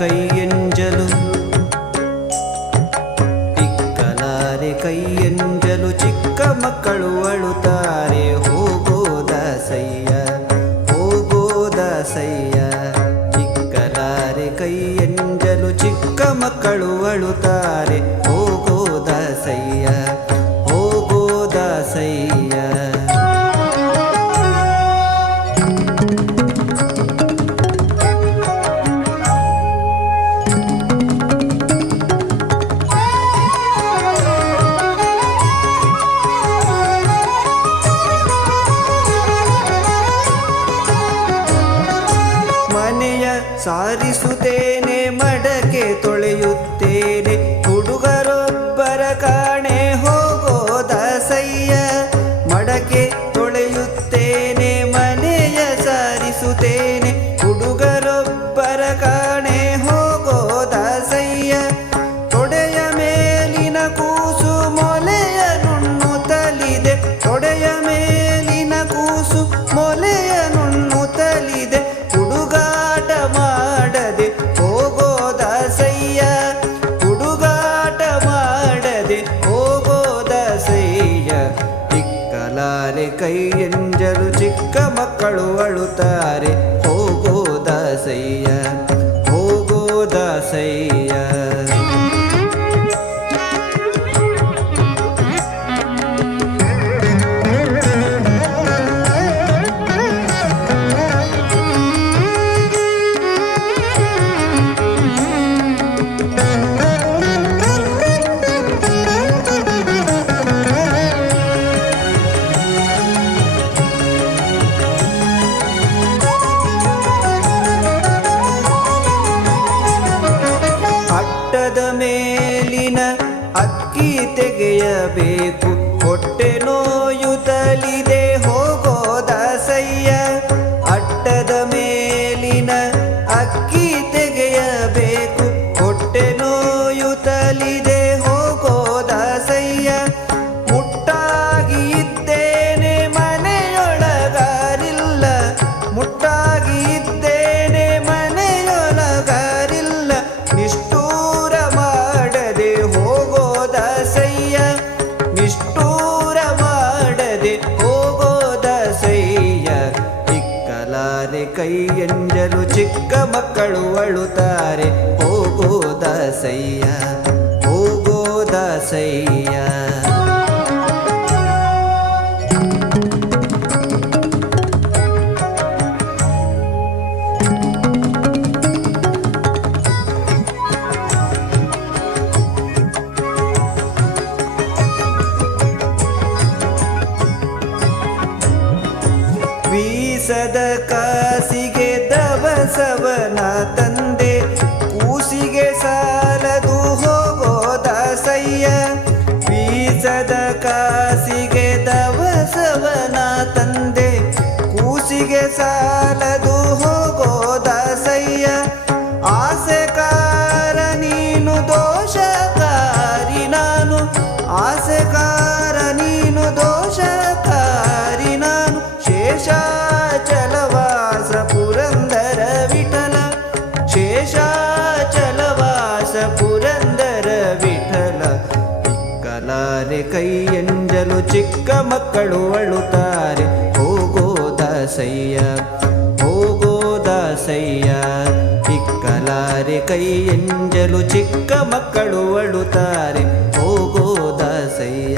ಕೈಯೆಂಜಲು ಇಕ್ಕಲಾರೆ ಕೈಯೆಂಜಲು ಚಿಕ್ಕ ಮಕ್ಕಳು ಅಳುತ್ತಾರೆ ಹೋಗೋದಾಸಯ್ಯ ಹೋಗೋದಾಸಯ್ಯ ಇಕ್ಕಲಾರೆ ಕೈಯೆಂಜಲು ಚಿಕ್ಕ ಮಕ್ಕಳು ಅಳುತ್ತಾರೆ ಹೋಗೋದಾಸಯ್ಯ ಹೋಗೋದಾಸಯ್ಯ ಸಾರಿಸುತ್ತೇನೆ ಮಡಕೆ ತೊಳೆಯುತ್ತೇನೆ ಹುಡುಗರೊಬ್ಬರ ಕಾಣೆ ಹೋಗೋದಾಸಯ್ಯ ಮಡಕೆ ತೊಳೆಯುತ್ತೇನೆ ಮನೆಯ ಸಾರಿಸುತ್ತೇನೆ ಹುಡುಗರೊಬ್ಬರ ಕಾಣೆ ಹೋಗೋದಾಸಯ್ಯ ತೊಡೆಯ ಮೇಲಿನ ಕೂಸು ಮೊಲೆಯ ನುಣ್ಣುತ್ತಲಿದೆ ತೊಡೆಯ ಮೇಲಿನ ಕೂಸು ಮೊಲೆಯ ನುಣ್ಣುತ್ತಲಿದೆ ಹುಡುಗಾಟ ಮಾಡದೆ ಹೋಗೋದಾಸಯ್ಯ ಹುಡುಗಾಟ ಮಾಡದೆ ಹೋಗೋದಾಸಯ್ಯ ಇಕ್ಕಲಾರೆ ಕೈಯೆಂಜಲು ಚಿಕ್ಕ ಮಕ್ಕಳು ಅಳುತ್ತಾರೆ ಹೋಗೋದಾಸಯ್ಯ ಹೋಗೋದಾಸಯ್ಯ ಅಟ್ಟದ ಮೇಲಿನ ಅಕ್ಕಿ ತೆಗೆಯಬೇಕು ಹೊಟ್ಟೆ ನೋಯುತ್ತಲಿದೆ ಹೋಗೋದಾಸಯ್ಯ ಅಟ್ಟದ ಮೇಲಿನ ಅಕ್ಕಿ ತೆಗೆಯಬೇಕು ಹೊಟ್ಟೆ ನೋಯುತ್ತಲಿದೆ ಹೋಗೋದಾಸಯ್ಯ ಮುಟ್ಟಾಗಿ ಇದ್ದೇನೆ ಮನೆಯೊಳಗಾರಿಲ್ಲ ಮುಟ್ಟಾಗಿ ಇದ್ದೇನೆ ಮನೆಯೊಳಗಾರಿಲ್ಲ ನಿಷ್ಠೂರ ಮಾಡದೆ ಹೋಗೋದಾಸಯ್ಯ ನಿಷ್ಠೂರ ಮಾಡದೆ ಹೋಗೋದಾಸಯ್ಯ ಇಕ್ಕಲಾರೆ ಕೈಯೆಂಜಲು ಚಿಕ್ಕ ಮಕ್ಕಳು ಅಳುತ್ತಾರೆ ಹೋಗೋದಾಸಯ್ಯ ಹೋಗೋದಾಸಯ್ಯ ಬೀಸದ ಕಾಸಿಗೆ ದವಸವನ ತಂದೆ ಕೂಸಿಗೆ ಸಾಲದು ಹೋಗೋದಾಸಯ್ಯ ಬೀಸದ ಕಾಸಿಗೆ ದವಸವನ ತಂದೆ ಕೂಸಿಗೆ ಸಾಲದು ಹೋಗೋದಾಸಯ್ಯ ಆಸೆಕಾರ ನೀನು ದೋಷಕಾರಿ ನಾನು ಆಸೆಕಾರ ನೀನು ದೋಷಕಾರಿ ನಾನು ಶೇಷಾಚಲವಾಸ ಪುರಂದರ ವಿಠಲ ಶೇಷಾಚಲವಾಸ ಪುರಂದರ ವಿಠಲ ಇಕ್ಕಲಾರೆ ಕೈಯೆಂಜಲು ಚಿಕ್ಕ ಮಕ್ಕಳು ಅಳುತ್ತಾರೆ ಹೋಗೋದಾಸಯ್ಯ ಹೋಗೋದಾಸಯ್ಯ ಇಕ್ಕಲಾರೆ ಕೈಯೆಂಜಲು ಚಿಕ್ಕ ಮಕ್ಕಳು ಅಳುತ್ತಾರೆ ಹೋಗೋದಾಸಯ್ಯ